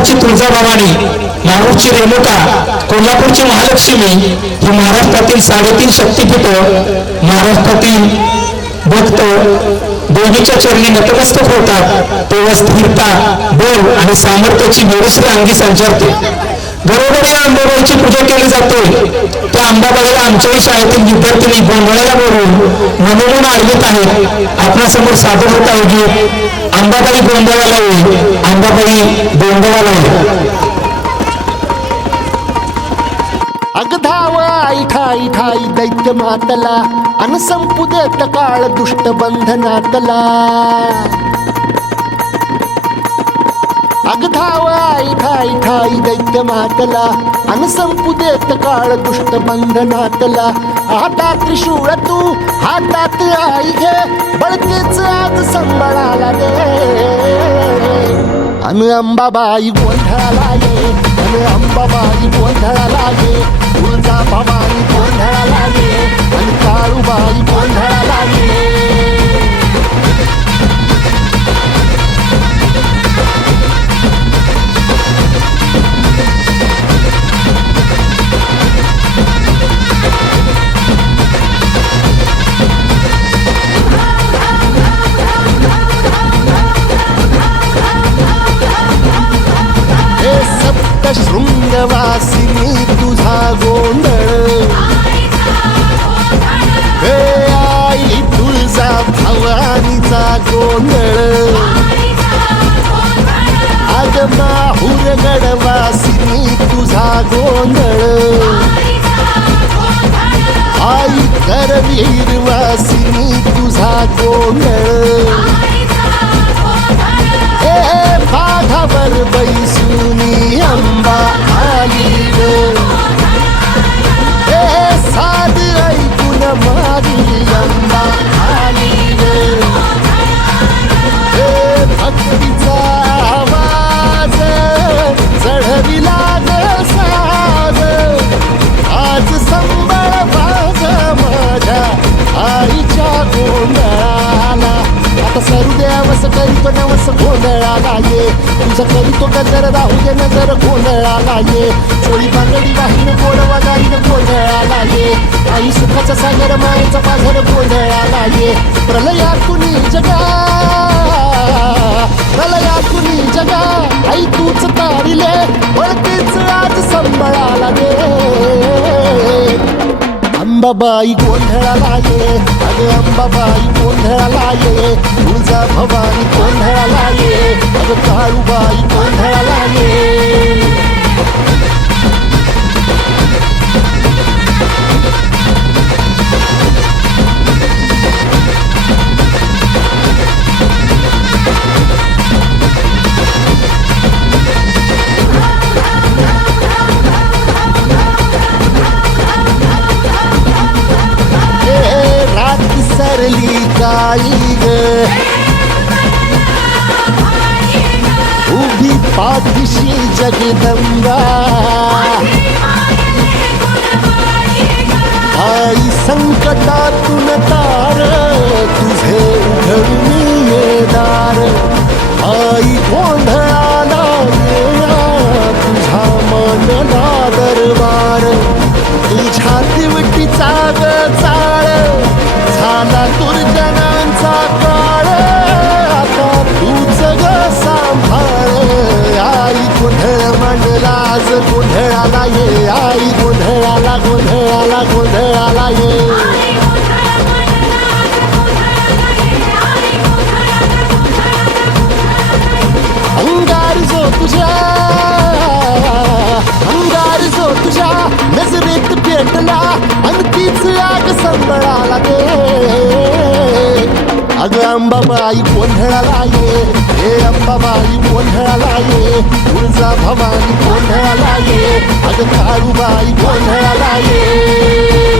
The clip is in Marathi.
तुळजापूरची तुळजाभवानी, माहूरची रेणुका, कोल्हापूरची महालक्ष्मी ही महाराष्ट्रातील 3.5 शक्तिपीठ महाराष्ट्रातील भक्त देवीच्या चरणी नतमस्तक होतात तेव्हा स्थिरता, बळ आणि सामर्थ्याची वेळेश्री अंगी संचारते. घरोघरी अंबाबाईची पूजा केली जाते. त्या अंबाबाईला आमच्याही शाळेतील विद्यार्थी गोंधळाला बोलून मनोमन आढळत आहेत. आपल्यासमोर सादर होत आहे गीत अंबाबाई गोंधळाला ये, अंबाबाई गोंधळाला ये. अगधाव आई ठाई ठाई दैत्य मातला अन संपू देत काळ दुष्ट बंधनातला. अगधाव आई ठाई ठाई दैत्य मातला अन संपू देत काळ दुष्ट बंधनातला. हातात त्रिशूळ तू हातात आई घे, बळतेच आज संबळाला दे. अन अंबाबाई गोंधळाला ये, अन अंबाबाई गोंधळाला ये, तुळजा भवानी गोंधळाला ये, अन काळूबाई गोंधळाला ये. शृंगवासिनी तुझा गोंधळ, हे आई तुळजा भवानीचा गोंधळ. अग माहूर गडवासिनी तुझा गोंधळ, आई करवीर वासिनी तुझा गोंधळ. बाघावर बैसुनी अंबा आली ग, हे साध ऐकून मारी अंबा आली ग. हे भक्तीचा आवाज चढविला ग साज, आज संबळ बाज माझ्या आईच्या गोंधळाला. आता सरू द्यावस करीतो नवस गोंधळाला ये, तुझं करीतो गजर राहू दे नजर गोंधळाला ये. चोळी बांगडी वाहीन गोडवा गाईन गोंधळाला ये, आई सुखाचा सागर मायेचा पाझर गोंधळाला ये. प्रलयातुनी जगा, प्रलयातुनी जगा, आई तूच तारिले बळतीच आज संबळाला दे. अंबाबाई गोंधळाला ये, अगं अंबाबाई गोंधळाला ये, तुळजा भवानी गोंधळाला ये, अगं काळूबाई गोंधळाला ये. सरली काळी ग, उभी पाठीशी जगदंबा. आई संकटातून तार तुझे उघडून ये दार. आई गोंधळाला ये तुझा मनला दरबार. तुझ्या दिवटीचा ग चाळ झाला दुर्जनांचा काळ, आता तूच ग सांभाळ. आई गोंधळ मांडला आज गोंधळाला ये, आई गोंधळाला गोंधळाला गोंधळाला ये. अंगार जो तुझ्या, अंगार जो तुझ्या नजरेत पेटला आणि तीच आग संबळाला दे. अगं अंबाबाई गोंधळाला ये, हे अंबाबाई गोंधळाला ये, तुळजा भवानी गोंधळाला ये, अगं काळूबाई गोंधळाला ये.